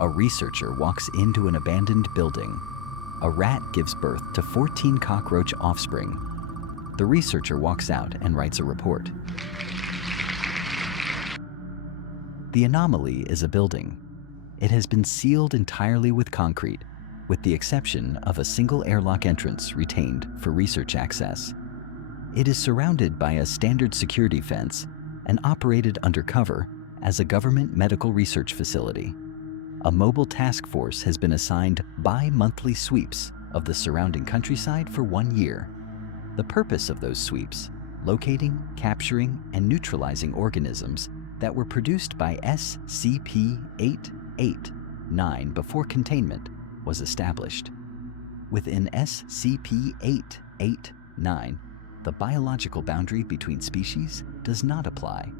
A researcher walks into an abandoned building. A rat gives birth to 14 cockroach offspring. The researcher walks out and writes a report. The anomaly is a building. It has been sealed entirely with concrete, with the exception of a single airlock entrance retained for research access. It is surrounded by a standard security fence and operated undercover as a government medical research facility. A mobile task force has been assigned bi-monthly sweeps of the surrounding countryside for 1 year. The purpose of those sweeps, locating, capturing, and neutralizing organisms that were produced by SCP-889 before containment, was established. Within SCP-889, the biological boundary between species does not apply.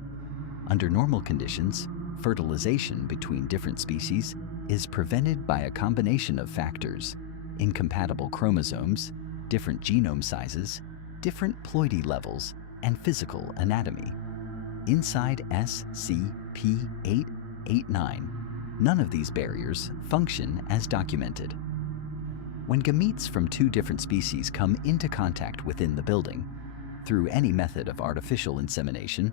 Under normal conditions, fertilization between different species is prevented by a combination of factors: incompatible chromosomes, different genome sizes, different ploidy levels, and physical anatomy. Inside SCP-889, none of these barriers function as documented. When gametes from two different species come into contact within the building, through any method of artificial insemination,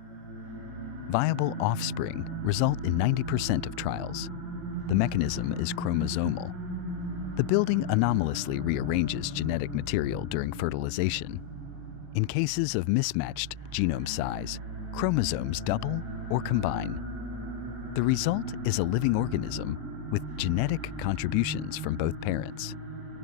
viable offspring result in 90% of trials. The mechanism is chromosomal. The building anomalously rearranges genetic material during fertilization. In cases of mismatched genome size, chromosomes double or combine. The result is a living organism with genetic contributions from both parents.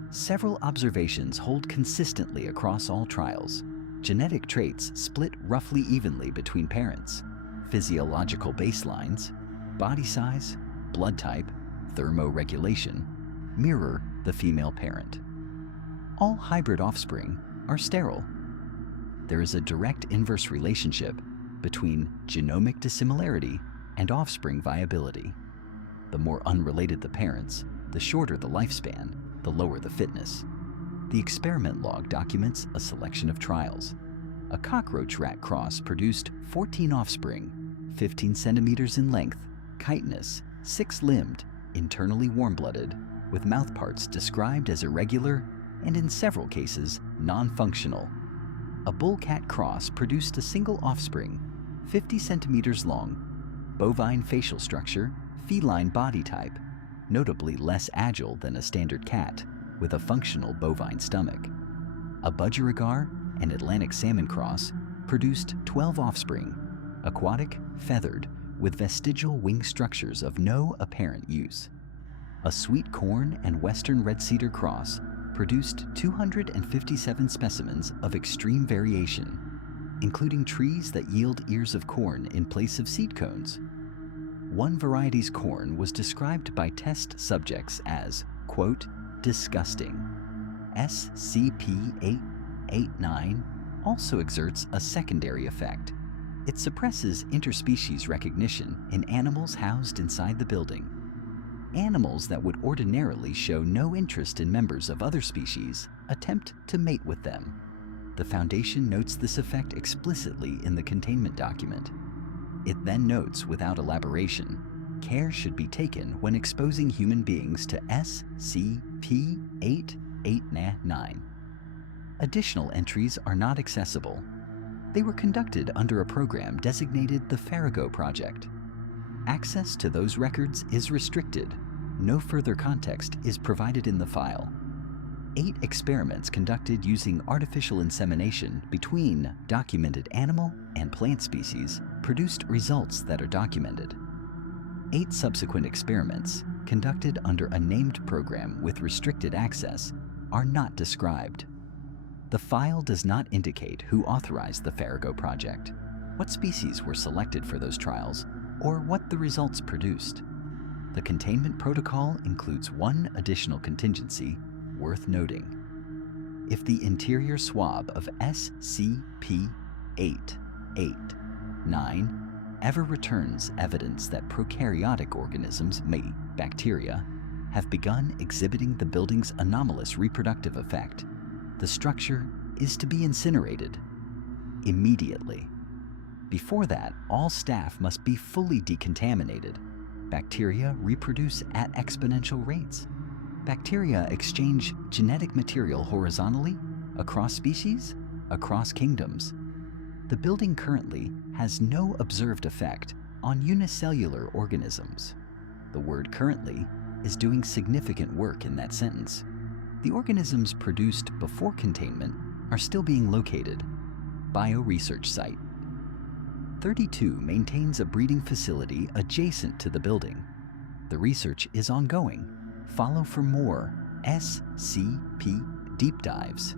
Several observations hold consistently across all trials. Genetic traits split roughly evenly between parents. Physiological baselines, body size, blood type, thermoregulation mirror the female parent. All hybrid offspring are sterile. There is a direct inverse relationship between genomic dissimilarity and offspring viability. The more unrelated the parents, the shorter the lifespan, the lower the fitness. The experiment log documents a selection of trials. A cockroach rat cross produced 14 offspring, 15 centimeters in length, chitinous, 6-limbed, internally warm-blooded, with mouthparts described as irregular and in several cases non-functional. A bull-cat cross produced a single offspring, 50 centimeters long, bovine facial structure, feline body type, notably less agile than a standard cat, with a functional bovine stomach. A budgerigar and Atlantic salmon cross produced 12 offspring, aquatic, feathered, with vestigial wing structures of no apparent use. A sweet corn and western red cedar cross produced 257 specimens of extreme variation, including trees that yield ears of corn in place of seed cones. One variety's corn was described by test subjects as, quote, disgusting. SCP-889 also exerts a secondary effect. It suppresses interspecies recognition in animals housed inside the building. Animals that would ordinarily show no interest in members of other species attempt to mate with them. The Foundation notes this effect explicitly in the containment document. It then notes, without elaboration, care should be taken when exposing human beings to SCP-889. Additional entries are not accessible. They were conducted under a program designated the Farrago Project. Access to those records is restricted. No further context is provided in the file. 8 experiments conducted using artificial insemination between documented animal and plant species produced results that are documented. 8 subsequent experiments, conducted under a named program with restricted access, are not described. The file does not indicate who authorized the Farrago project, what species were selected for those trials, or what the results produced. The containment protocol includes one additional contingency worth noting. If the interior swab of SCP-889 ever returns evidence that prokaryotic organisms, bacteria, have begun exhibiting the building's anomalous reproductive effect, the structure is to be incinerated immediately. Before that, all staff must be fully decontaminated. Bacteria reproduce at exponential rates. Bacteria exchange genetic material horizontally, across species, across kingdoms. The building currently has no observed effect on unicellular organisms. The word currently is doing significant work in that sentence. The organisms produced before containment are still being located. Bioresearch site. 32 maintains a breeding facility adjacent to the building. The research is ongoing. Follow for more SCP deep dives.